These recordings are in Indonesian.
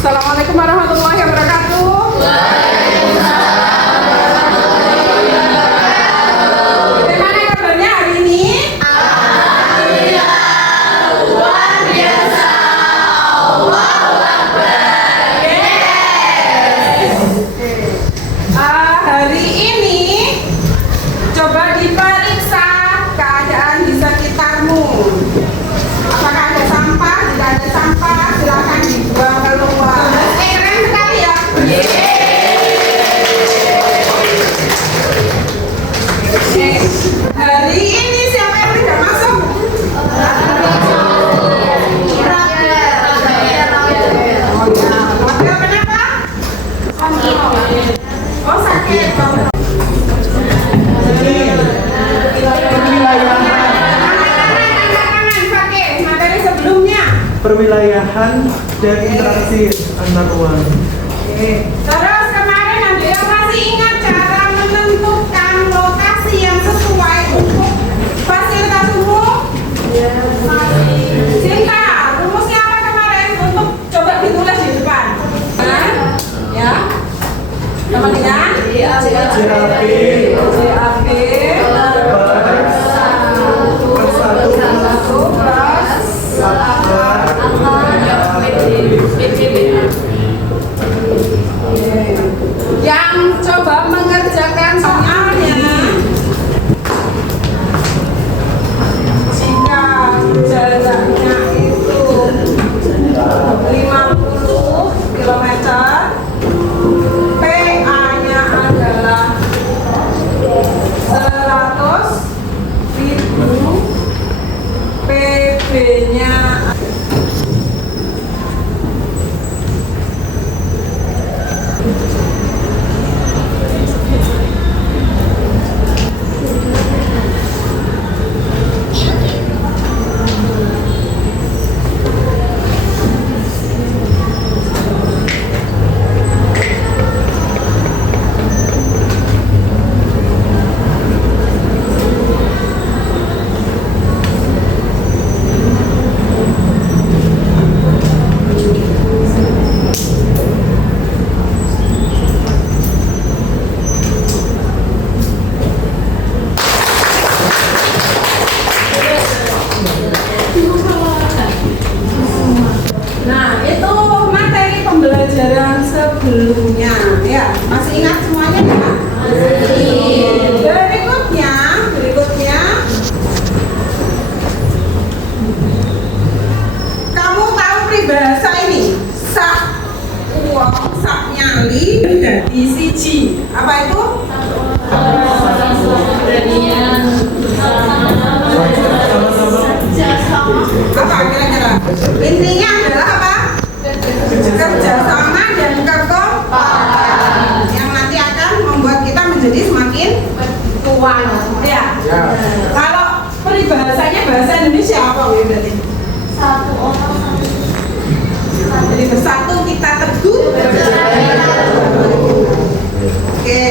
Assalamualaikum warahmatullahi wabarakatuh. Bagaimana kabarnya hari ini? Alhamdulillah, luar biasa. Allahu Akbar. Yes. Hari ini coba diperiksa keadaan di sekitarmu. Apakah ada sampah? Jika ada sampah, silakan dibuang keluar. Keren sekali ya. Hari ini siapa yang tidak masuk? Wakil kenapa? Oh sakit. Perwilayahan dan interaksi antar uang. Terus kemarin ada yang masih ingat cara menentukan lokasi yang sesuai untuk fasilitas umum? Sinta, rumusnya apa kemarin? Untuk coba ditulis di depan. Ya, teman-teman. JAP. Yang coba mengerjakan soalnya, jika jaraknya itu 50 km, PA-nya adalah 100.000, PB-nya sebelumnya, ya masih ingat semuanya ya? Berikutnya, kamu tahu peribahasa ini? Sak uang, sak nyali, dari siji. Apa itu? Apa kira-kira? Intinya adalah apa? Kerjasama dan kekompakan yang nanti akan membuat kita menjadi semakin kuat, ya. Kalau peribahasanya bahasa Indonesia apa berarti? Satu orang satu. Jadi bersatu kita teguh. Oke.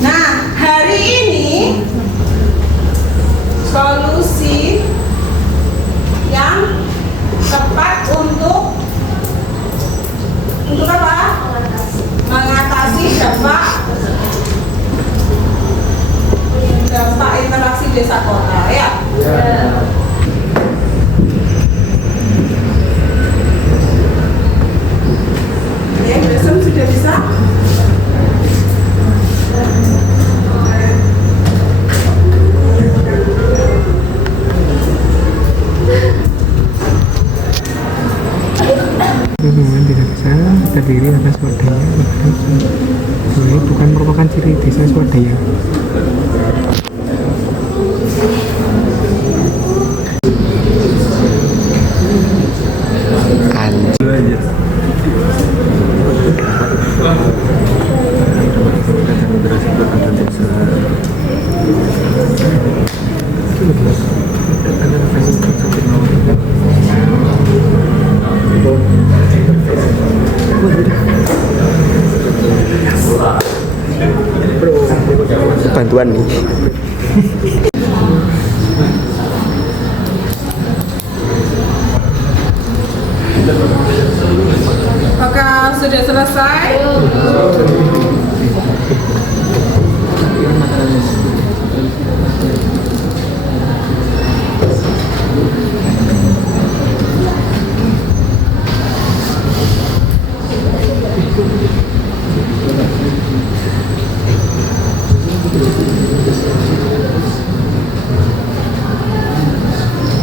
Nah, hari ini solusi yang tepat untuk apa? Mengatasi dampak interaksi desa kota, ya. Ya, besok sudah bisa. Hubungan tidak bisa terdiri atas swadaya. Ini bukan merupakan ciri desa swadaya. Bantuan nih. Apakah sudah selesai?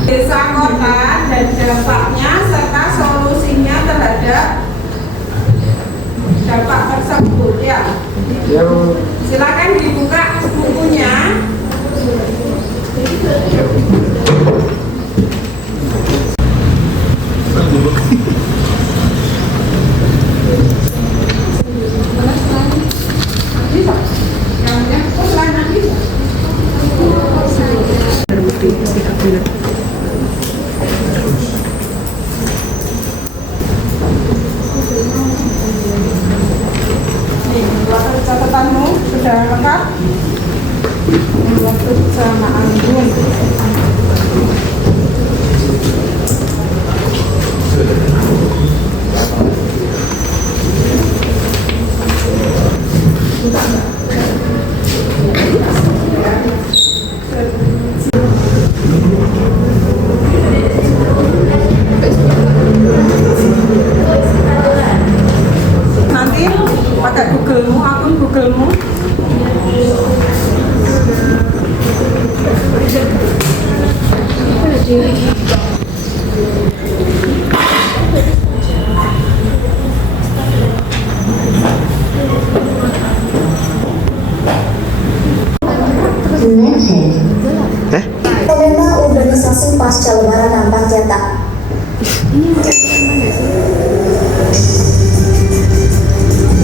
Desa kota dan dampaknya serta solusinya terhadap dampak tersebut ya. Silakan dibuka bukunya. Catatanmu sudah lengkap? Waktu sama Anggun. Nanti pakai Google-mu, akun Google-mu. Fenomena urbanisasi pasca lebaran nampak nyata.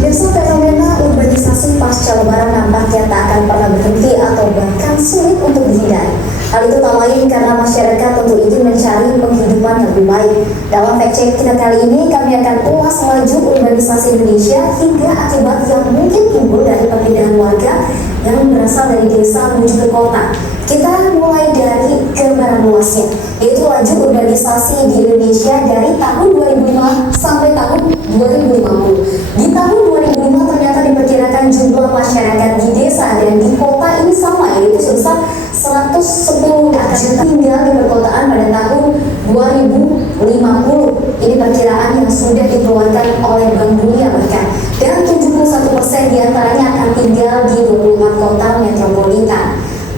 Biasa fenomena urbanisasi pasca lebaran nampaknya tak akan pernah berhenti atau bahkan sulit untuk dihindari. Hal itu tak lain karena masyarakat tentu ingin mencari penghidupan yang lebih baik. Dalam fact check kita kali ini, kami akan ulas laju urbanisasi Indonesia hingga akibat yang mungkin timbul dari perpindahan warga yang berasal dari desa menuju ke kota. Kita mulai dari gambaran luasnya, yaitu laju urbanisasi di Indonesia dari tahun 2005 sampai tahun 2050. Di tahun 2005 ternyata diperkirakan jumlah masyarakat di desa dan di kota ini sama, yaitu sebesar 110 juta, tinggal di perkotaan pada tahun 2050. Ini perkiraan yang sudah dikeluarkan oleh Bank Dunia bahkan. Dan 71% diantaranya akan tinggal di 24 kota metropolitan.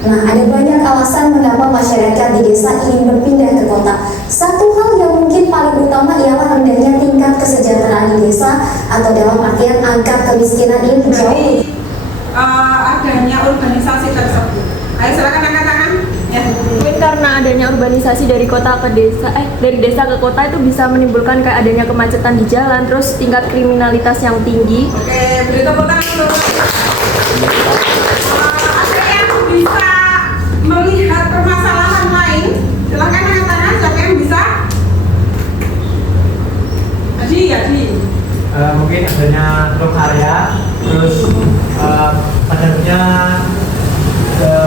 Nah, ada banyak alasan mengapa masyarakat di desa ingin berpindah ke kota. Satu hal yang mungkin paling utama ialah rendahnya tingkat kesejahteraan di desa, atau dalam artian angka kemiskinan ini jauh. Adanya urbanisasi tersebut. Ayo silakan angkat tangan. Ya. Mungkin karena adanya urbanisasi dari kota ke desa, dari desa ke kota itu bisa menimbulkan kayak adanya kemacetan di jalan, terus tingkat kriminalitas yang tinggi. Oke, beri tepuk tangan dulu. Ada yang bisa melihat permasalahan lain? Silakan angkat tangan. Siapa yang bisa? Adi. Mungkin adanya blok area, terus padatnya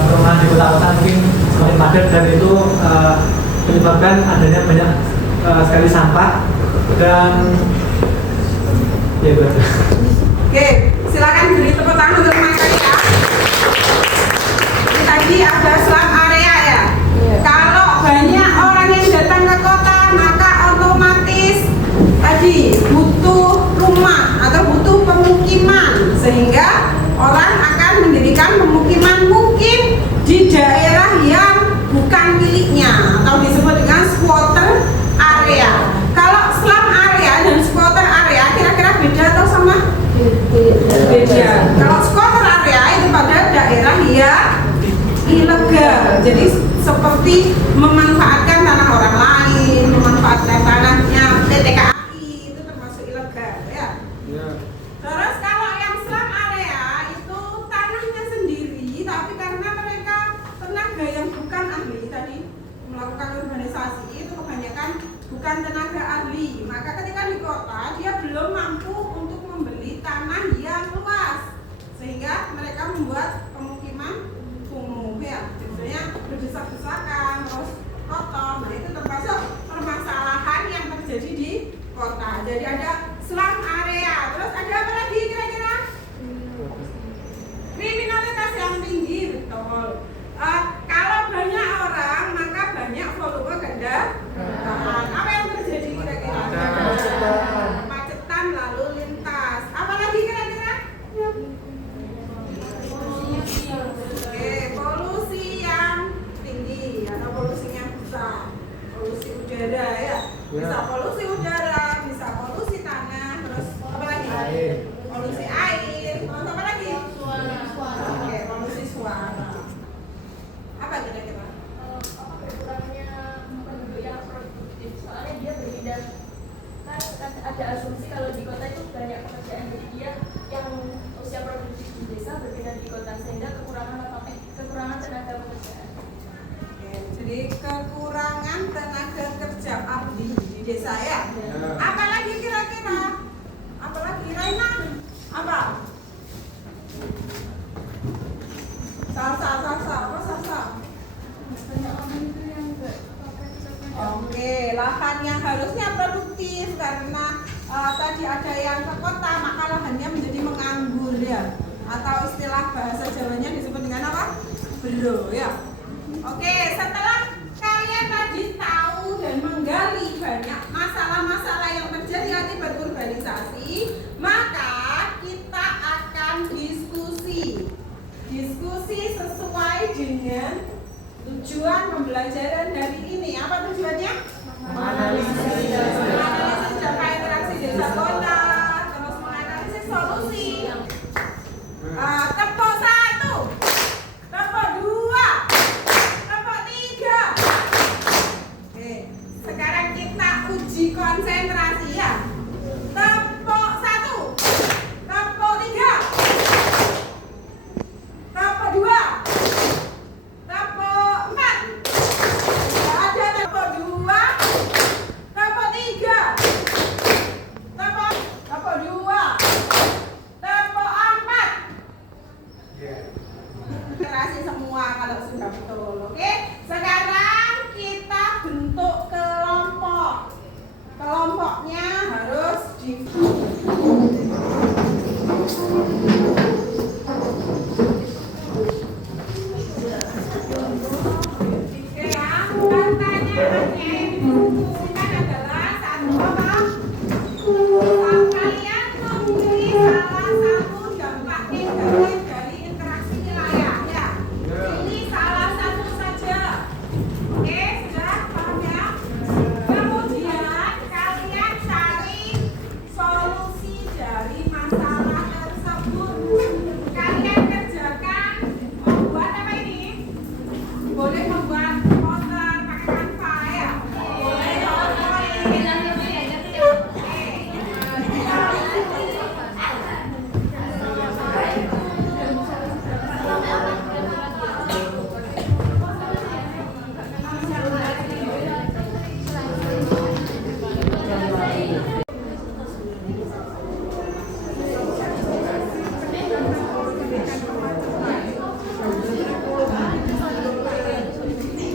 perumahan di kota-kota mungkin semakin padat, dan itu menyebabkan adanya banyak sekali sampah dan ya itu aja. Oke, silakan beri tepuk tangan untuk mereka ya. Ini tadi ada slum area ya. Kalau banyak orang yang datang ke kota, maka otomatis tadi butuh rumah atau butuh pemukiman, sehingga orang akan mendirikan pemukiman mungkin di daerah yang bukan miliknya atau disebut dengan squatter area. Kalau slum area dan squatter area kira-kira beda atau sama? Beda. Kalau squatter area itu pada daerah yang ilegal. Jadi kota. Jadi ada slum area. Terus ada apa lagi kira-kira? Kriminalitas yang tinggi, betul. Kalau banyak orang, maka banyak volume kendaraan. Apa yang terjadi kira-kira? Kemacetan lalu lintas. Apa lagi kira-kira? Oke, polusi yang tinggi atau polusi yang besar. Polusi udara ya. Bisa polusi udara, bisa polusi tanah, terus apa lagi? Polusi air, terus apa lagi? Oke, polusi suara. Apa kira-kira? Apa berkurangnya penduduk yang produktif, soalnya dia berbeda kan ada asumsi kalau di kota itu banyak pekerjaan, jadi dia yang usia produktif di desa berbeda di kota sehingga kekurangan tenaga pekerjaan. Oke, jadi kekurangan tenaga kerja abdi di desa ya. Apa lagi kira-kira? Apa lagi Raina? Apa? Salsa, apa salsa? Oke, lahan yang harusnya produktif karena tadi ada yang ke kota maka lahannya menjadi menganggur ya, atau istilah bahasa Jawanya disebut dengan apa? Bro ya. Oke, setelah kalian tadi tahu dan menggali banyak masalah-masalah yang terjadi akibat urbanisasi, maka kita akan diskusi sesuai dengan tujuan pembelajaran dari ini. Apa tujuannya? Menganalisis dampak interaksi desa kota, terus menganalisis solusi. Tepuk 1, tepuk 2, tepuk 3. Oke, sekarang kita uji konsentrasi ya. Tepuk 1, tepuk 3, tepuk 2, tepuk 4. Ada tepuk 2, tepuk 3, tepuk 2, tepuk 4. Konsentrasi semua kalau sudah betul. Oke, sekarang kita bentuk kelompok. Kelompoknya harus di pertanyaannya yang dibutuhkan adalah satu apa? Kalian memilih salah satu dampak negatif dari interaksi wilayah ya. Pilih salah satu saja. Oke, sudah paham ya? Kemudian kalian cari solusi dari masalah tersebut. Kalian kerjakan membuat apa ini? Boleh membuat poster pakai Canva ya? Boleh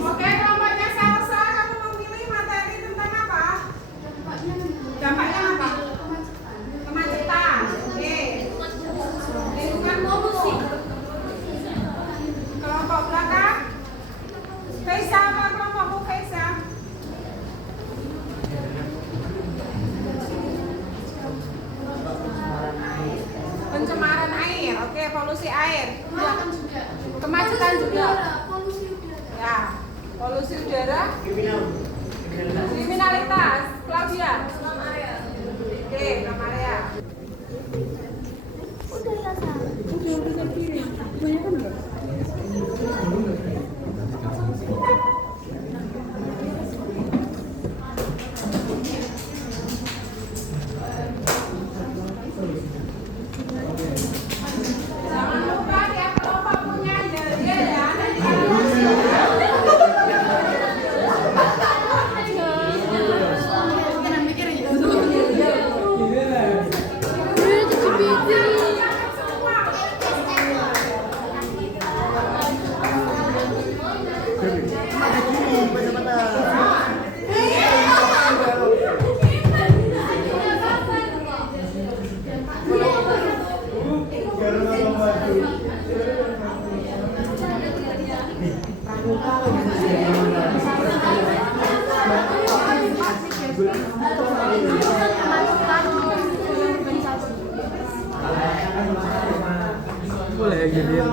Oke, kelompoknya Salsa, kamu memilih materi tentang apa? Dampaknya apa? Kemacetan. Oke. Lingkungan polusi. Kelompok belakang. Faisa, apa kelompokmu Faisa? Pencemaran air. Oke, polusi air. Kemacetan juga. Ya, polusi udara. Kriminalitas. Claudia. Oke, slum area. Jangan lupa tiap kelompok punya jadwal ya. Boleh gini ya.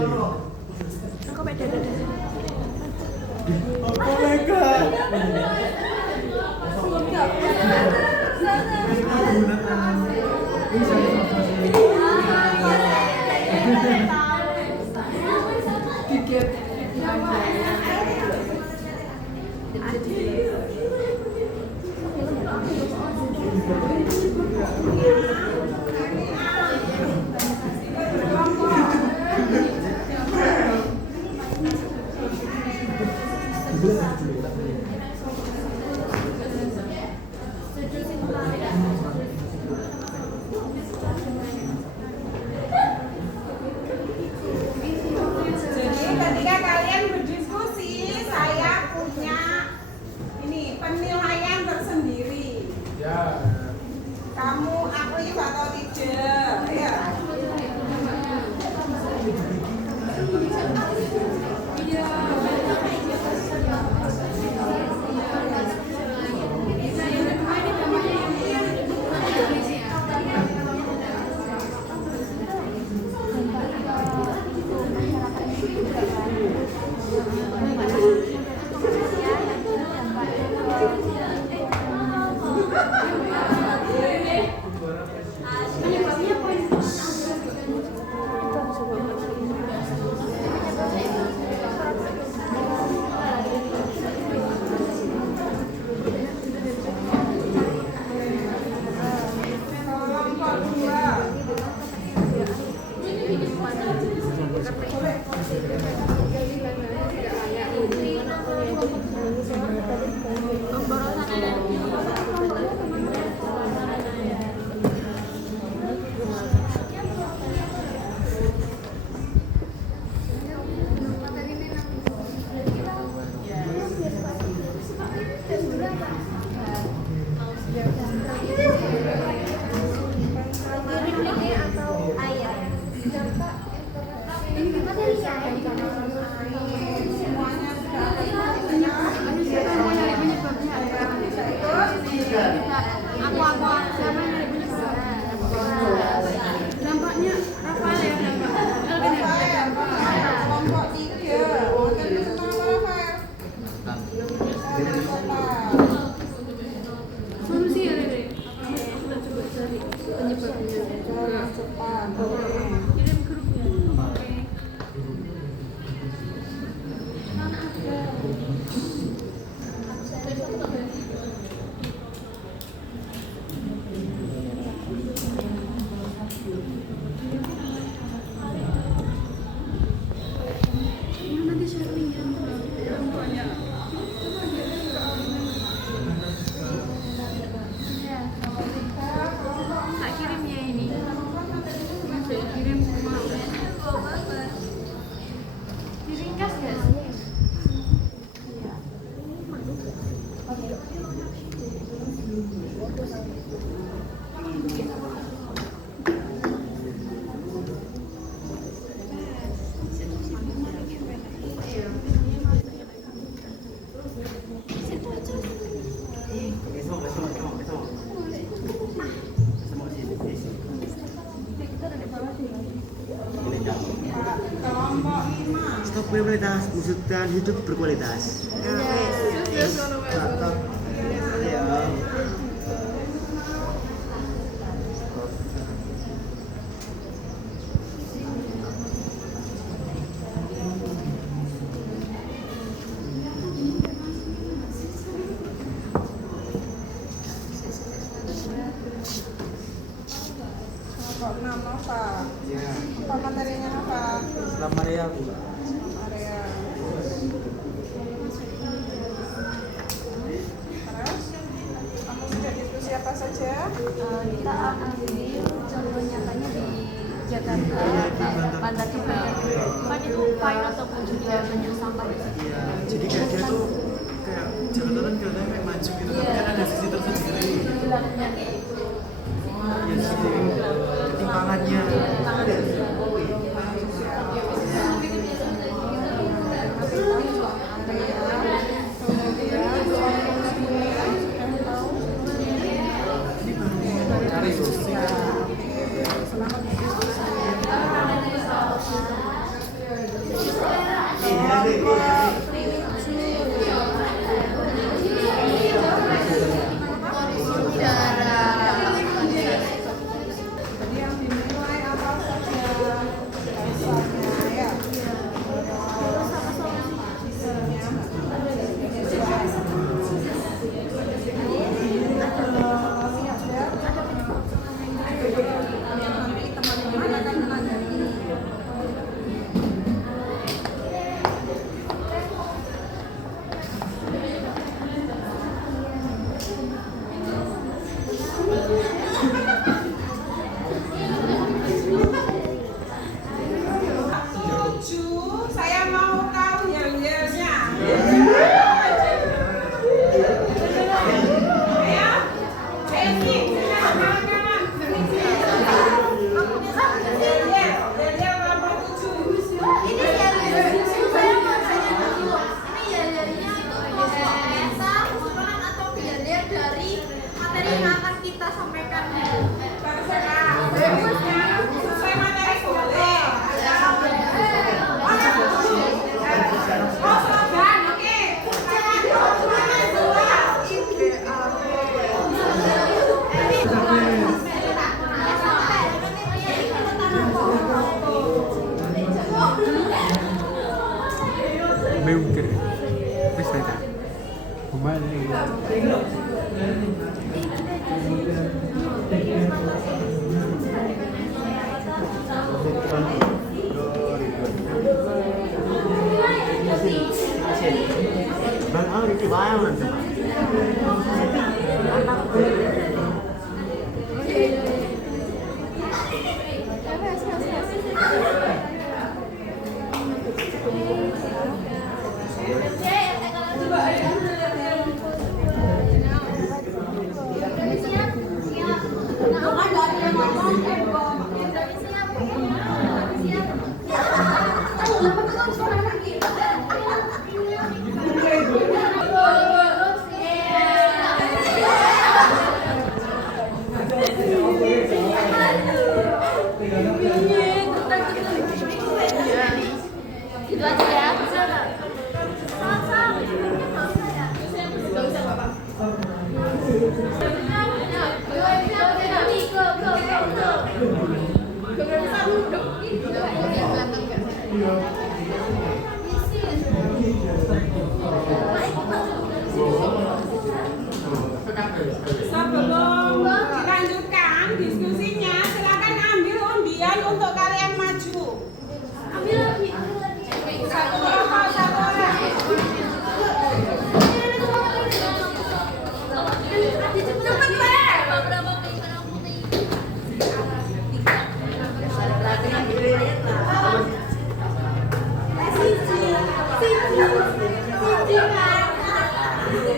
Jadi ketika kalian berdiskusi, saya punya ini penilaian tersendiri. Ya. Kamu aktif atau tidak? Ya. Kelompok 2. Semuanya sudah Dampaknya Rafael ya, Rafael, kelompok 3. Makan tentang apa, Rafael? solusi ya Rere. Kita coba cari penyebabnya. Cepat. Kirim grupnya. Nanti sharing ya. Tak kirim ya ini. Saya kirim semua. Diringkas nggak sih? Kelompok 5. Stok prioritas wujudkan hidup berkualitas. Cakep. Ya. Kelompok 6 apa? Ya. Apa materinya apa? Islam Maria. Area. Terus, kamu sudah diskusi apa saja? Kita ambil contoh nyatanya di Jakarta, Bantar Gebang. Kan itu pilot ataupun juga banyak sampah. Iya. Jadi kayak dia tuh kayak Jakarta kan kelihatannya kayak maju gitu, tapi kan ada sisi tersendiri. Ya sisi ketimpangannya. Mungkin bisa tak? Kembali. Bang, itu bayang Itu aja ya. Sebelum dilanjutkan diskusinya, silakan ambil undian untuk kalian maju. Satu kelompok, satu orang.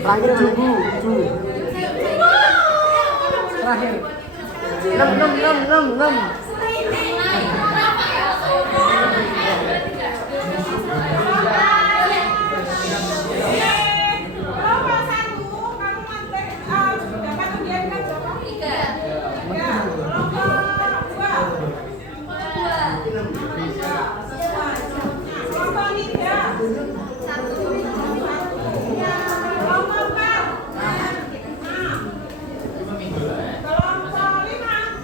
terakhir cubu terakhir 6 Kelompok satu, kamu dapat undian kan berapa? 3. Kelompok 2. Kelompok 3. 1. Kelompok 4. 6. Kelompok 5.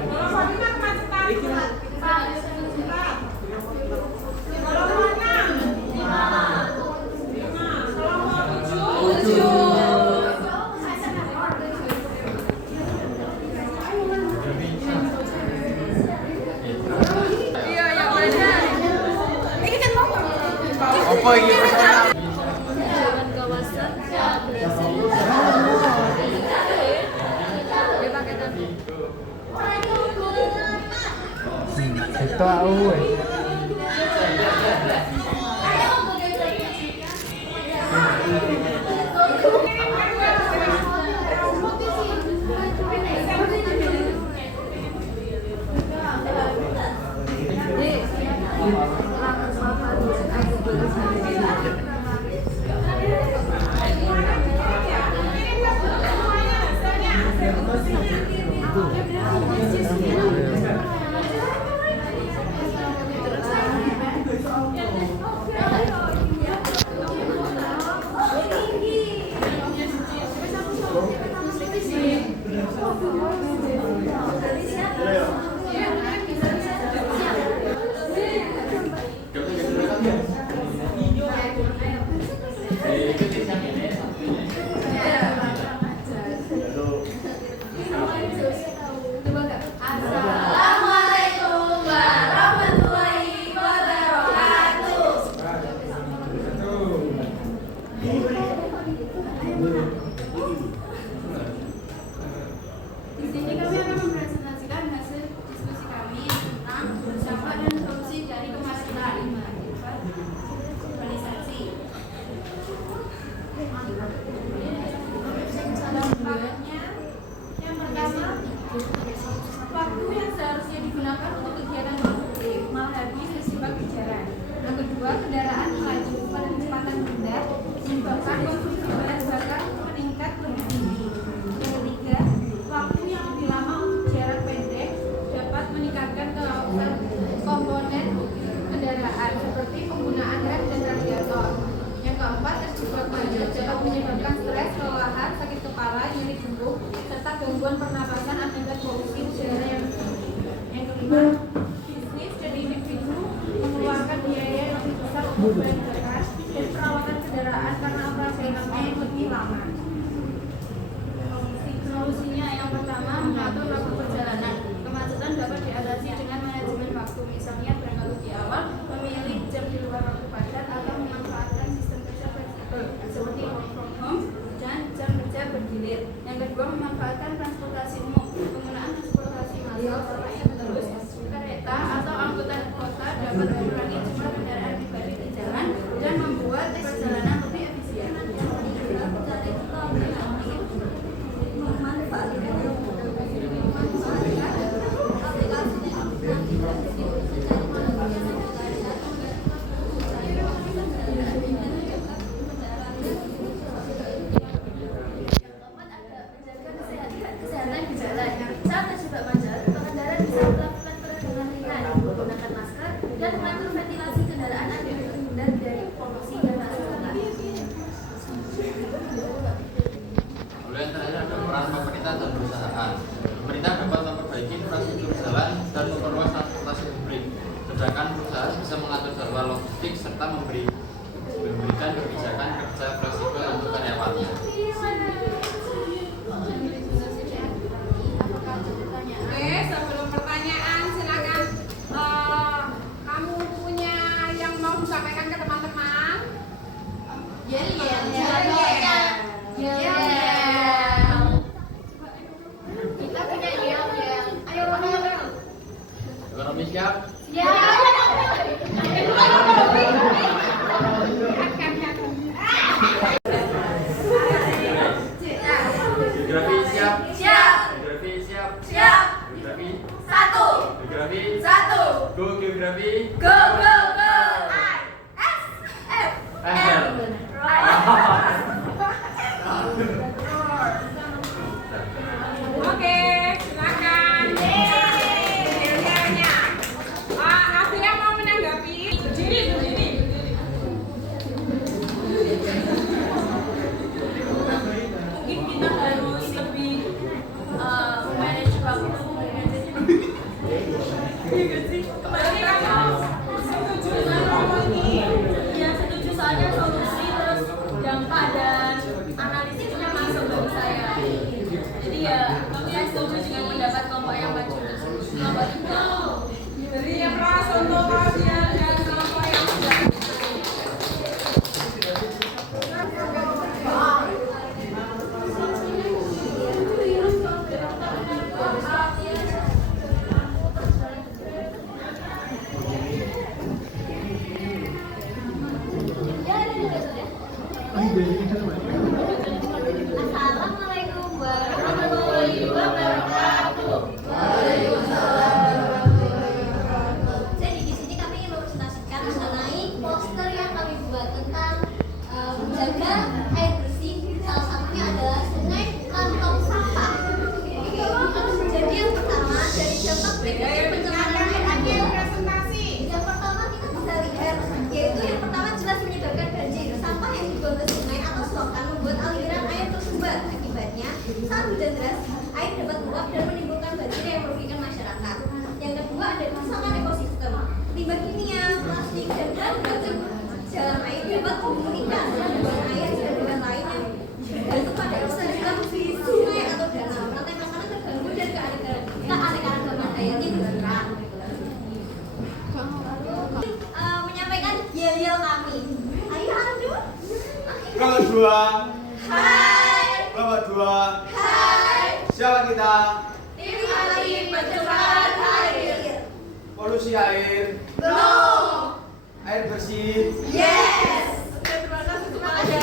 Kelompok 5 kemacetan. 4. Kelompok 6. 5. Kelompok 7. apa ini personal Jalan kawasan dia pakai tapi Itu aku. Assalamualaikum warahmatullahi wabarakatuh. Di sini manfaatnya. Yang pertama, waktu yang seharusnya digunakan untuk kegiatan produktif malah habis terjebak di jalan. Yang kedua, kendaraan melaju pada kecepatan rendah menyebabkan konsumsi bahan bakar meningkat lebih tinggi. Yang ketiga, waktu yang lebih lama untuk jarak pendek dapat meningkatkan kelausan komponen kendaraan seperti penggunaan rem dan radiator. Yang keempat, terjebak macet dapat menyebabkan stres, kelelahan, sakit kepala, nyeri punggung, serta gangguan pernapasan akibat polusi udara yang tinggi. Yang kelima, bisnis dan individu mengeluarkan biaya yang lebih besar untuk bahan bakar dan perawatan kendaraan karena operasionalnya yang lebih lama. Solusinya yang pertama, mengatur waktu perjalanan. Kemacetan dapat diatasi dengan manajemen waktu, misalnya berangkat lebih awal, memilih jam di luar waktu padat, atau memanfaatkan sistem kerja fleksibel seperti work from home dan jam kerja bergilir. Yang kedua, memanfaatkan transportasi umum. Penggunaan transportasi massal seperti bus, kereta, atau angkutan kota dapat mengurangi jumlah kendaraan pribadi di jalan dan membuat perjalanan lebih efisien. Kesehatan di jalan. Saat terjebak macet, pengendara bisa melakukan peregangan ringan, menggunakan masker, dan mengatur ventilasi kendaraan agar terhindar dari polusi dan masalah. Lalu yang terakhir ada peran pemerintah dan perusahaan. Pemerintah dapat memperbaiki infrastruktur jalan dan memperluas transportasi publik, sedangkan perusahaan bisa mengatur jadwal logistik serta memberikan kebijakan kerja fleksibel untuk karyawannya. Oke, sebelum pertanyaan silakan kamu punya yang mau disampaikan ke teman-teman. Kita punya yel. Ayo teman-teman. Ekonomi siap? Geografi siap? Geografi siap? Geografi? Geografi? Go geografi? Go. L. Oke, silakan. Gilirannya. Ada yang mau menanggapi? Berdiri. Mungkin kita harus lebih manage waktu. Berarti kamu setuju dengan ngomong ini? Ya setuju, soalnya solusi terus dampak dan analisisnya masuk bagi saya. Jadi ya saya setuju dengan pendapat kelompok yang maju. Kelompok itu. Beri yang keras untuk kalian dan kelompok yang sudah. Assalamualaikum warahmatullahi wabarakatuh. Jadi di sini kami ingin mempresentasikan mengenai poster yang kami buat tentang menjaga air bersih. Salah satunya adalah sungai kantong sampah. Jadi yang pertama dari dampak berikutnya pencemaran air akil. Yang pertama kita bisa lihat yaitu yang pertama jelas menyebabkan banjir. Sampah yang dibuang ke sungai atau selokan membuat aliran air tersumbat. Akibatnya saat hujan deras air dapat meluap dan menimbulkan banjir yang merugikan masyarakat. Yang kedua ada kerusakan ekosistem. Limbah kimia, plastik, dan bahan beracun dalam air dapat berkomunikasi dengan air dan dengan lainnya. Itu pada ekosistem di sungai atau danau. Rantai makanan terganggu dan keanekaragaman hayati berkurang. Menyampaikan yel-yel kami. Ayo Andu. Kelompok 2. Hai. Kelompok 2. Hai. Siapa kita? Tim ahli pencemaran air. Polusi air. No. Air bersih. Yes. Terima kasih semuanya.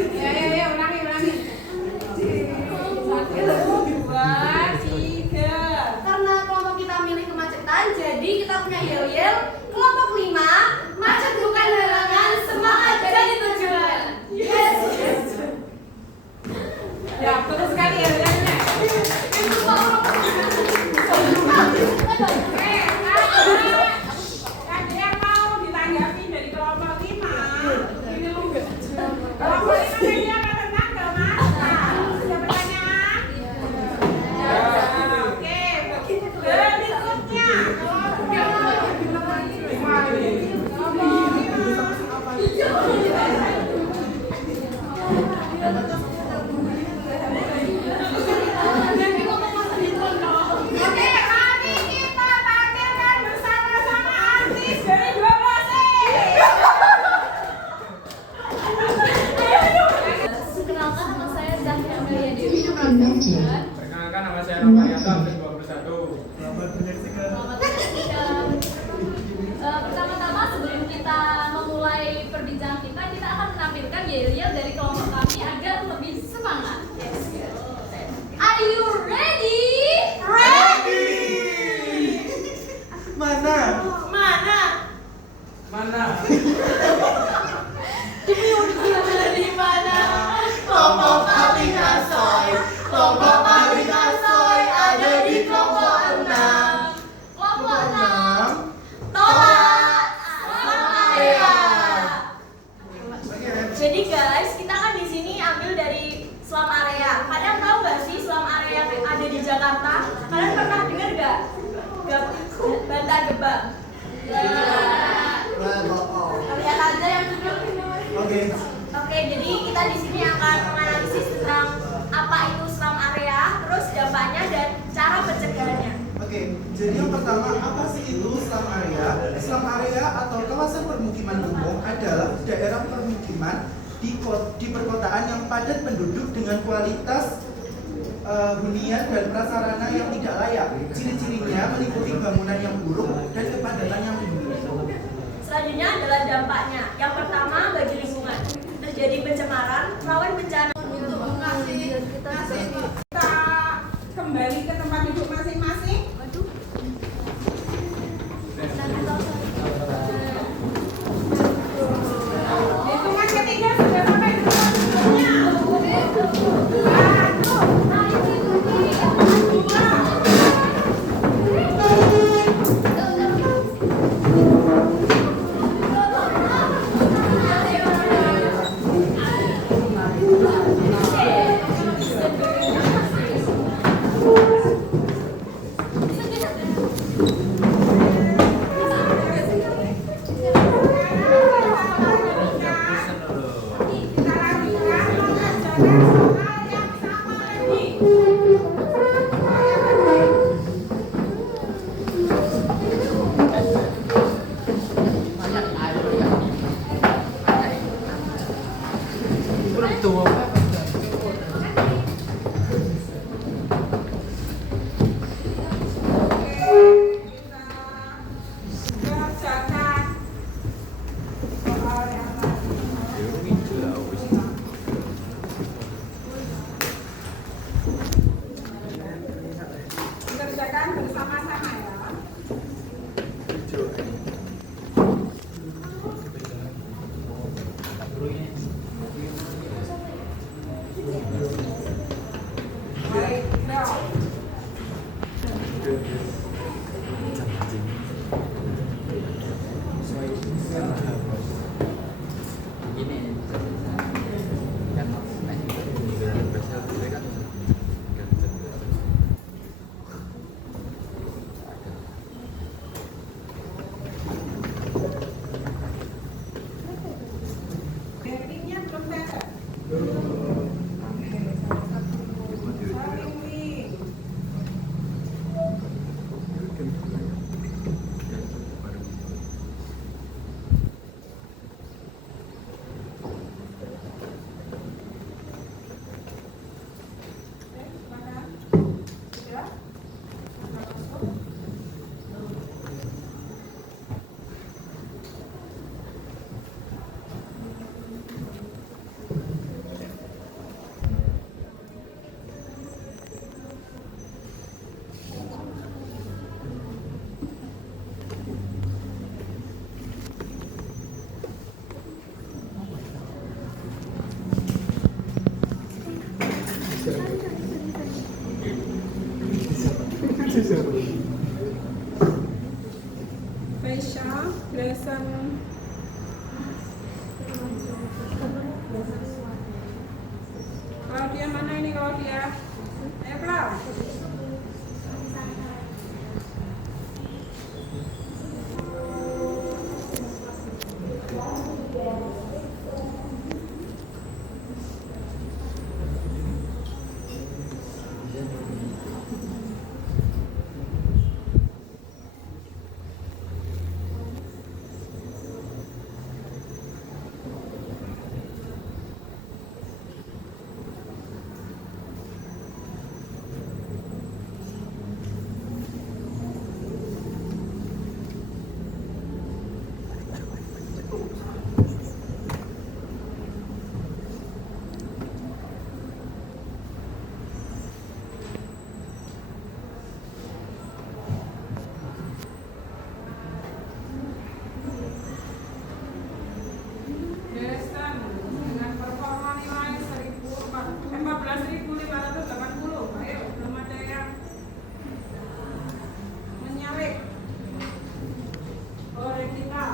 Ya, ulangi. 1, 2, 3. Karena kelompok kita milih kemacetan, jadi kita punya yel-yel. Kelompok 5, macet bukan halangan, semangat jadi tujuan. Yes. Ya, betul sekali ya. Ada yang mau ditanggapi dari kelompok 5? Kelompok 5 tadi apa tentang kemacetan? Ada pertanyaan? Ya, oke. Berikutnya Oke, mari kita tampilkan bersama-sama artis dari 12 Perkenalkan, nama saya Zahra Amelia Dewi. Perkenalkan, nama saya Ramayanto, absen 21. Selamat menyaksikan. Selamat menyaksikan. Pertama-tama sebelum kita memulai perbincangan kita akan menampilkan yel-yel dari kelompok kami agar lebih semangat. Are you ready? Mana? Di mana? Kelompok paling asoy. Kelompok paling asoy ada di kelompok 6. Kelompok 6. Tolak Selam Area. Jadi guys, kita kan di sini ambil dari Selam Area. Kalian tahu nggak sih Selam Area yang ada di Jakarta? Kalian pernah dengar nggak? Bantar gebang. Lihat aja yang duduk. Oke. Oke, jadi kita di sini akan menganalisis tentang apa itu Selam Area, terus dampaknya dan cara pencegahannya. Oke, jadi yang pertama, apa sih itu slum area? Slum area atau kawasan permukiman umum adalah daerah permukiman di perkotaan yang padat penduduk dengan kualitas hunian dan prasarana yang tidak layak. Ciri-cirinya meliputi bangunan yang buruk dan kepadatan yang tinggi. Selanjutnya adalah dampaknya. Yang pertama bagi lingkungan, terjadi pencemaran, rawan bencana. Untuk mengasih kita kembali ke tempat duduk masing-masing. Hitungan ketiga sudah sampai di tempat duduknya. 1, Claudia mana ini Claudia? Ayo Clau. Dengan performa nilai 14.580. Ayo, belum ada yang menyalip. Oleh kita.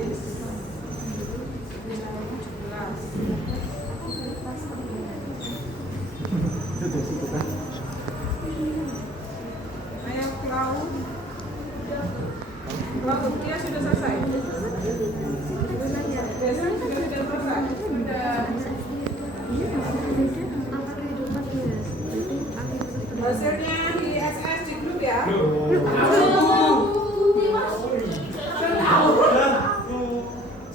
Ayo Clau. Clau, dia sudah selesai. Biasanya sudah selesai. Hasilnya di SS di grup ya.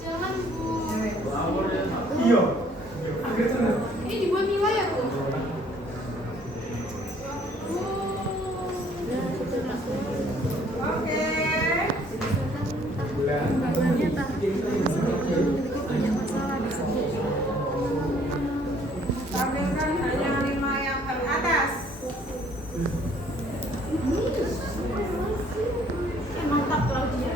Jangan Bu. Iya. Ini dibuat Mila ya Bu? Oke. Tampilkan hanya 5 yang teratas. Mantap Claudia.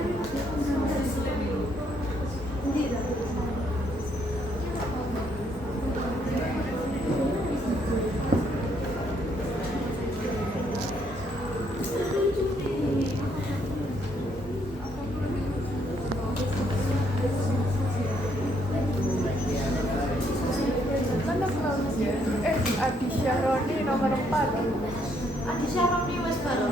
Mana Claudia? Adi Syahroni nomor 4. Adi Syaroni wes baru.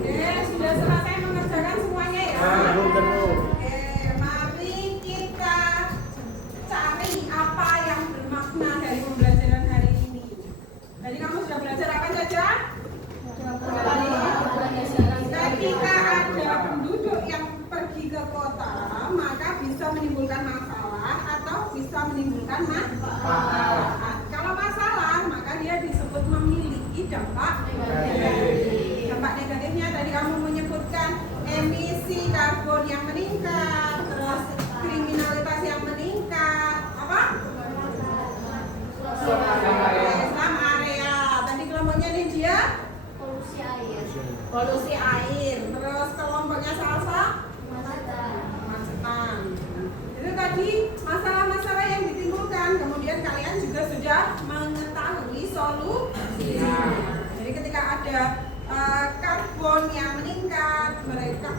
Oke, sudah selesai mengerjakan semuanya ya. Oke, mari kita cari apa yang bermakna dari pembelajaran hari ini. Jadi kamu sudah belajar apa saja? Ketika ada penduduk yang pergi ke kota, maka bisa menimbulkan masalah atau bisa menimbulkan manfaat. Kalau masalah, maka dia disebut memiliki dampak negatif. Dampak negatifnya tadi kamu menyebutkan emisi karbon yang meningkat, terus kriminalitas yang meningkat, apa? Slum area. Tadi kelompoknya nih dia Polusi air. polusi air. Terus kelompoknya salsa Macetan. kemacetan. Itu tadi masalah-masalah yang ditimbulkan. Kemudian kalian juga sudah mengetahui solusinya. Jadi ketika ada karbon yang meningkat, mereka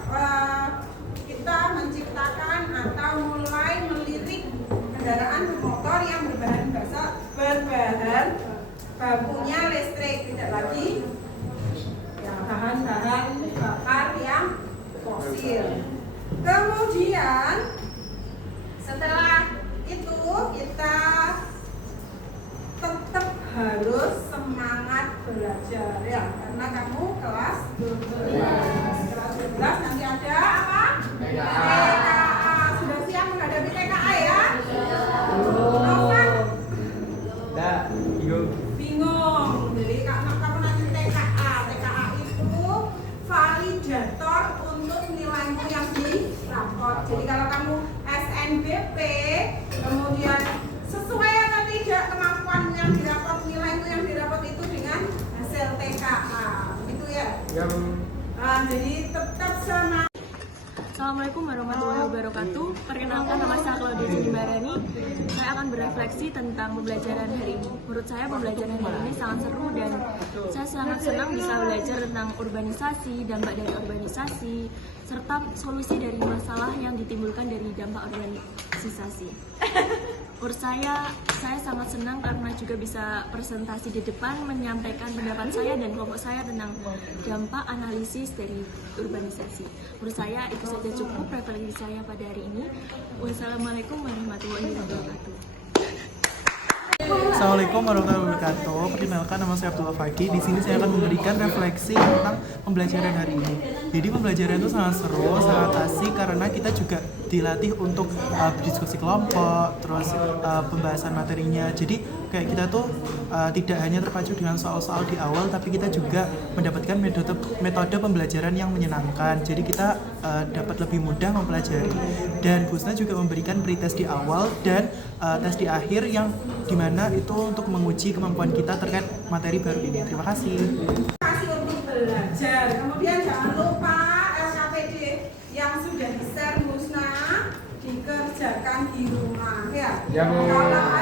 kita menciptakan atau mulai melirik kendaraan bermotor yang berbahan bakunya listrik, tidak lagi ya, bahan-bahan bakar yang fosil. Kemudian setelah itu kita tetap harus semangat belajar ya, karena kamu kelas 12. Kelas 12 nanti ada apa? TKA. Sudah siap menghadapi TKA ya? Novan? Bingung. Jadi karena kamu nanti TKA. TKA itu validator untuk nilaimu yang di raport. Jadi kalau kamu SNBP, kemudian sesuai atau tidak kemampuan yang dirapot, nilaimu yang dirapot itu dengan hasil TKA, gitu ya? Jadi tetap semangat. Assalamualaikum warahmatullahi wabarakatuh. Perkenalkan, nama saya Claudia Jenibarani. Saya akan berefleksi tentang pembelajaran hari ini. Menurut saya pembelajaran hari ini sangat seru dan saya sangat senang bisa belajar tentang urbanisasi, dampak dari urbanisasi, serta solusi dari masalah yang ditimbulkan dari dampak urbanisasi. Menurut saya sangat senang karena juga bisa presentasi di depan, menyampaikan pendapat saya dan kelompok saya tentang dampak analisis dari urbanisasi. Menurut saya itu saja cukup refleksi saya pada hari ini. Wassalamualaikum warahmatullahi wabarakatuh. Assalamualaikum warahmatullahi wabarakatuh. Perkenalkan, nama saya Abdullah Faki. Di sini saya akan memberikan refleksi tentang pembelajaran hari ini. Jadi pembelajaran itu sangat seru, sangat asik karena kita juga dilatih untuk berdiskusi kelompok, terus pembahasan materinya. Jadi kayak kita tuh tidak hanya terpacu dengan soal-soal di awal, tapi kita juga mendapatkan metode pembelajaran yang menyenangkan. Jadi kita dapat lebih mudah mempelajari. Dan Busna juga memberikan pretest di awal dan tes di akhir yang dimana itu untuk menguji kemampuan kita terkait materi baru ini. Terima kasih. Kasih untuk belajar. Kemudian jangan lupa LKPD yang sudah di-share Busna dikerjakan di rumah ya. Ya, Bu. Kalau